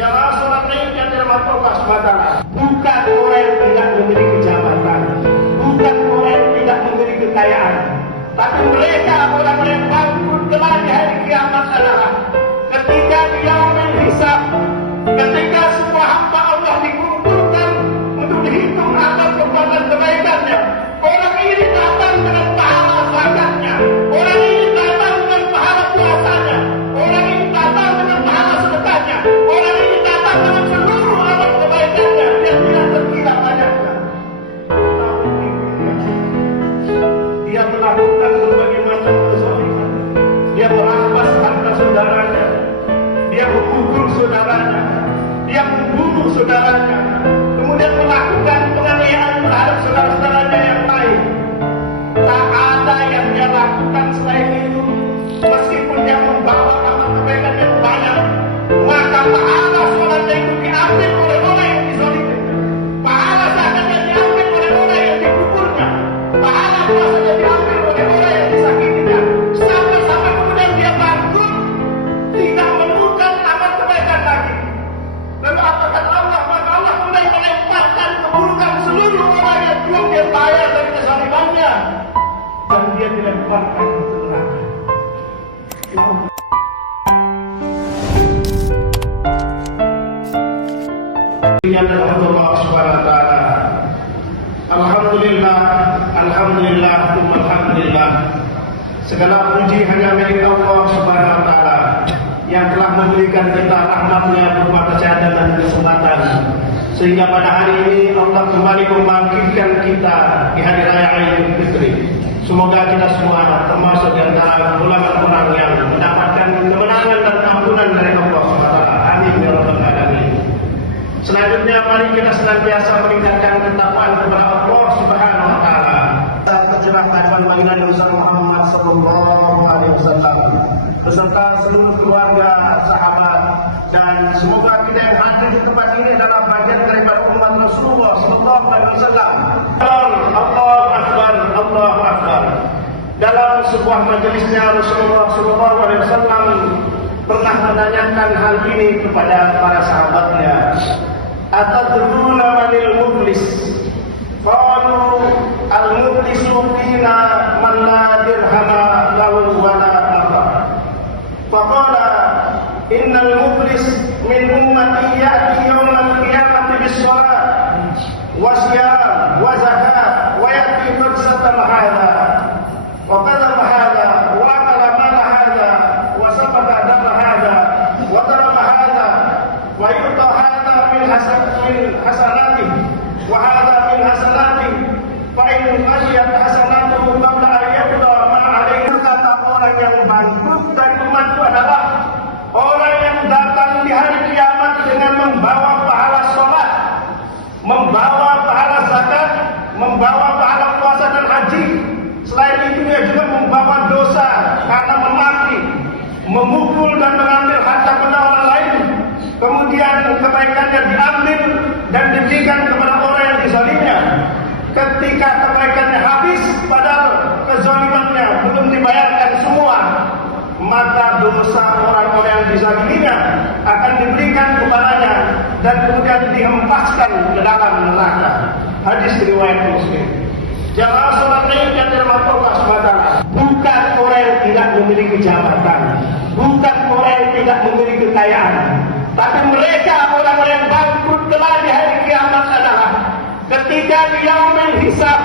Jamaah sholat Id yang dirahmati Allah SWT, bukan orang yang tidak memiliki jabatan, bukan orang yang tidak memiliki kekayaan, tapi mereka orang-orang yang bangkrut kelak di hari kiamat adalah ketika dia menghisab, ketika semua hamba Allah dikumpulkan untuk dihitung atas perbuatan kebaikannya. Orang ini datang dengan pahala zakatnya, orang ini datang dengan pahala puasanya, orang ini datang dengan pahala sedekahnya, orang ini datang dengan seluruh amal kebaikannya yang tidak terkira banyaknya. Dia melakukan berbagai macam kezaliman, dia merampas harta saudaranya, dia memukul saudaranya, dia membunuh saudaranya, kemudian melakukan penganiayaan terhadap saudara-saudaranya yang lain. Tak ada yang dia lakukan selain itu, meskipun dia membawa amal kebaikan yang banyak, maka pahala sholatnya itu diambil oleh orang yang dizalimi, pahala zakatnya diambil oleh orang yang dipukulnya, pahala puasanya diambil oleh orang yang disakitinya, sampai kemudian dia bangkrut, tidak menemukan amal kebaikan lagi. Lalu apa kata Allah? Maka Allah mulai melemparkan keburukan seluruh orang yang belum dia bayar dari kezalimannya, dan dia dilemparkan ke neraka. Ya Allah. Ya Allah Subhanahu wa taala. Alhamdulillah, alhamdulillah, alhamdulillah. Segala puji hanya milik Allah Subhanahu wa taala yang telah memberikan kita rahmatnya berupa kesehatan dan kesempatan, sehingga pada hari ini Allah kembali membangkitkan kita di hari raya Idul Fitri. Semoga kita semua termasuk di antara golongan orang yang mendapatkan kemenangan dan ampunan dari Allah Subhanahu wa taala. Amin ya rabbal alamin. Selanjutnya mari kita senantiasa meningkatkan ketakwaan kepada Allah Subhanahu wa taala. Terjelas tajuan baginda Rasul Muhammad sallallahu alaihi wasallam beserta seluruh keluarga, sahabat, dan semoga kita yang hadir di tempat ini adalah bagian daripada umat Rasulullah sallallahu alaihi wasallam. Allahu akbar, Allahu akbar. Dalam sebuah majelisnya Rasulullah sallallahu alaihi wasallam pernah menanyakan hal ini kepada para sahabatnya. Atadruna manil muflis? Qalu al-muflisu fina man la dirhama lahu wa la apa. Faqala innal muflis min ummati ya'ti yawmal qiyamati bis-shalah wa siyam wa zakat wa ya'ti farsatan hadha wa qadama hadha wa akala mala hadha wa sabata dama hadha wa tarama hadha wa yuta hadha min hasanati wa hadha min hasanati fa in ajiyat hasanatuhu qabla an yaqda ma alayhi. Kata orang yang bangkrut dari umatku adalah orang yang datang di hari kiamat dengan membawa pahala sholat, membawa pahala zakat, membawa pahala puasa dan haji. Selain itu dia juga membawa dosa karena memaki, memukul dan mengambil harta benda orang lain. Kemudian kebaikannya diambil dan diberikan kepada orang yang dizalimnya. Ketika kebaikannya habis, padahal kezalimannya belum dibayarkan semua, maka dosa orang-orang yang dizaliminya akan diberikan kepadanya dan kemudian dihempaskan ke dalam neraka. Hadis riwayat Muslim. Jamaah sholat Id yang dirahmati Allah SWT, bukan orang yang tidak memiliki jabatan, bukan orang yang tidak memiliki kekayaan, tapi mereka orang-orang yang bangkrut kelak di hari kiamat adalah ketika dia menghisab,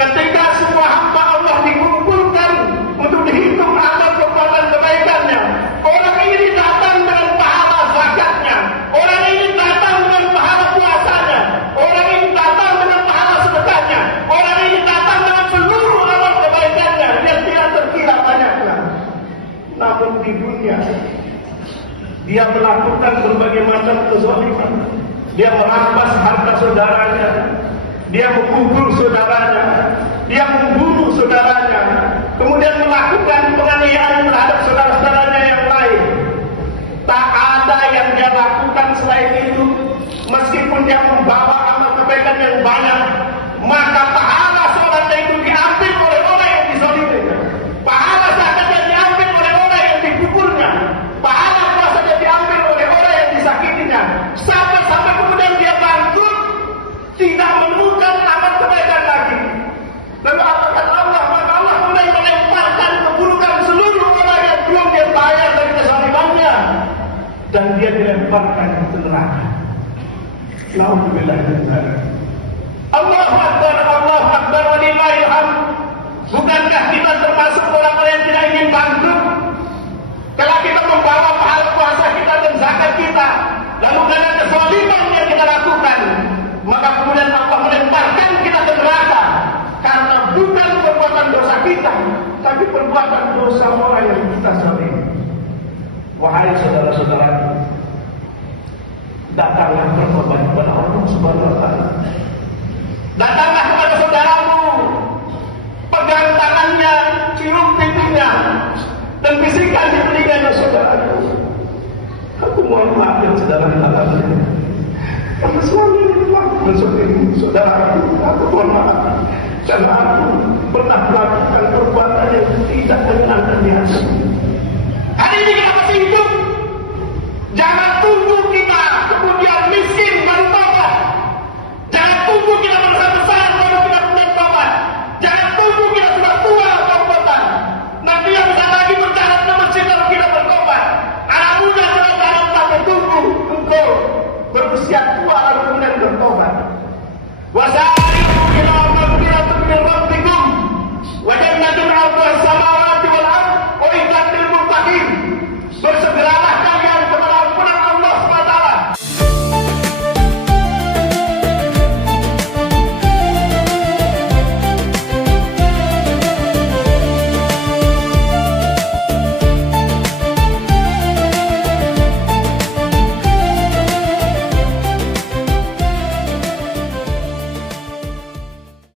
ketika semua hamba Allah dikumpulkan untuk dihitung amal perbuatan kebaikannya. Orang ini datang dengan pahala zakatnya, orang ini datang dengan pahala puasanya, orang ini datang dengan pahala sedekahnya, orang ini datang dengan seluruh amal kebaikannya yang tidak terkira banyaknya. Namun di dunia dia melakukan berbagai macam kezaliman, dia merampas harta saudaranya, dia memukul saudaranya, dia membunuh saudaranya, kemudian melakukan penganiayaan terhadap saudara-saudaranya yang lain. Tak ada yang dia lakukan selain itu, meskipun dia membawa amal kebaikan yang banyak, maka pahala sholatnya itu diambil oleh orang yang dizalimi, pahala zakatnya diambil oleh orang yang dipukulnya, pahala puasanya diambil oleh orang yang disakitinya, dilemparkan ke neraka. Alhamdulillah. Allahu Akbar, Allahu Akbar wa lillahil hamd. Bukankah kita termasuk orang-orang yang tidak ingin bangkrut? Kalau kita membawa pahala puasa kita dan zakat kita, lalu karena kezaliman yang kita lakukan, maka kemudian Allah melemparkan kita ke neraka karena bukan perbuatan dosa kita, tapi perbuatan dosa orang yang kita zalim. Wahai saudara-saudaraku, datanglah bertobat kepada Allah Subhanahu wa taala. Datanglah kepada saudaramu, pegang tangannya, cium pipinya, dan bisikkan di telinganya saudaraku. Aku mohon maaf yang sedalam-dalamnya. Karena selama ini aku menzalimi saudaraku. Aku mohon maaf karena aku pernah melakukan perbuatan yang tidak menyenangkan di hati. Hari ini kita masih hidup. Jangan tunggu kita kemudian miskin baru tobat. Jangan tunggu kita besar-besar baru kita punya tobat. Jangan tunggu kita sudah tua baru tobat. Nanti yang bisa lagi berjalan ke masjid kalau kita bertobat. Anak muda jangan sampai tunggu engkau berusia tua lalu kemudian bertobat. Wasa